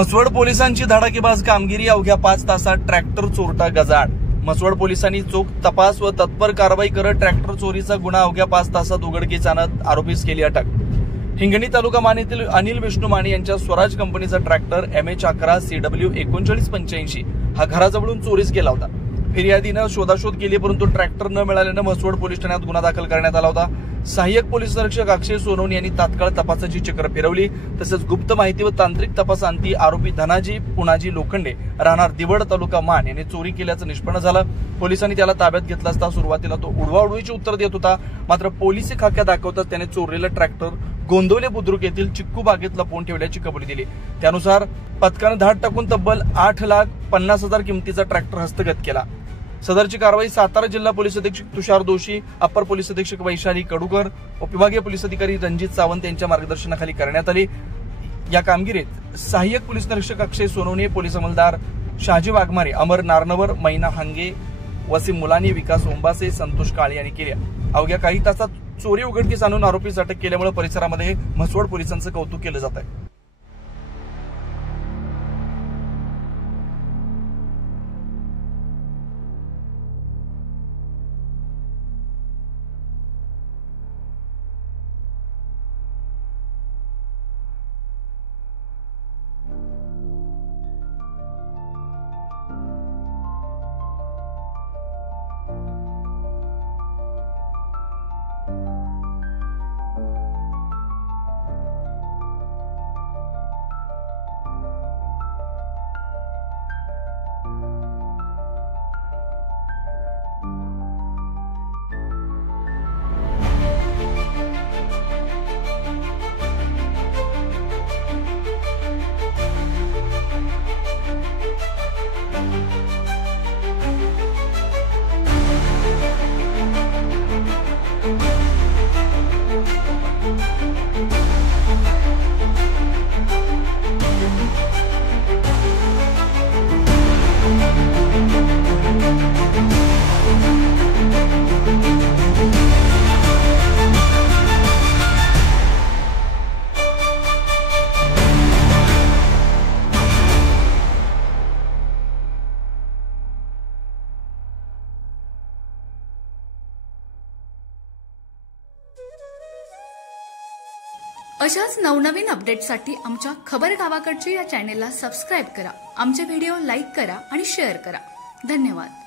म्हसवड पोलिसांची धडाकेबाज कामगिरी, अवघ्या 5 तासात ट्रॅक्टर चोरटा गजाआड। म्हसवड पोलिसांनी चोख तपास व तत्पर कारवाई करत ट्रॅक्टर चोरीचा गुन्हा अवघ्या 5 तासात उघडकीस आणत आरोपीस केली अटक। हिंगणी तालुका मान येथील अनिल विष्णू माने यांच्या स्वराज कंपनीचा ट्रॅक्टर MH11 CW 3985 हा घराजवळून चोरीस गेला होता। फिर्यादीनं शोधाशोध केली, परंतु ट्रॅक्टर न मिळाल्यानं म्हसवड पोलीस ठाण्यात गुन्हा दाखल करण्यात आला होता। सहाय्यक पोलीस निरीक्षक अक्षय सोनवणे यांनी तात्काळ तपासाची चक्र फिरवली। तसेच गुप्त माहिती व तांत्रिक तपासांती आरोपी धनाजी पुनाजी लोखंडे राहणार दिवड तालुका मान यांनी चोरी केल्याचं निष्पन्न झालं। पोलिसांनी त्याला ताब्यात घेतला असता सुरुवातीला तो उडवाउडवीची उत्तर देत होता, मात्र पोलिसी खाक्या दाखवताच त्याने चोरलेलं ट्रॅक्टर गोंदवले बुद्रुक येथील चिक्कू बागेत लपवून ठेवल्याची कबुली दिली। त्यानुसार पथकानं धाड टाकून तब्बल 8,50,000 किमतीचा ट्रॅक्टर हस्तगत केला। सदरची कारवाई सातारा जिल्हा पोलीस अधीक्षक तुषार दोशी, अप्पर पोलीस अधीक्षक वैशाली कडूकर, उपविभागीय पोलीस अधिकारी रणजित सावंत यांच्या मार्गदर्शनाखाली करण्यात आली। या कामगिरीत सहाय्यक पोलीस निरीक्षक अक्षय सोनवणे, पोलीस अंमलदार शहाजी वाघमारे, अमर नारनवर, मैना हांगे, वसीम मुलानी, विकास ओंबासे, संतोष काळे यांनी केल्या। अवघ्या काही तासात चोरी उघडकीस आणून आरोपीस अटक केल्यामुळे परिसरामध्ये म्हसवड पोलिसांचं कौतुक केलं जात आहे। अशाच नवनवीन अपडेट्ससाठी आमच्या खबर गावाकडची या चॅनेलला सबस्क्राईब करा, आमचे व्हिडिओ लाईक करा आणि शेअर करा। धन्यवाद।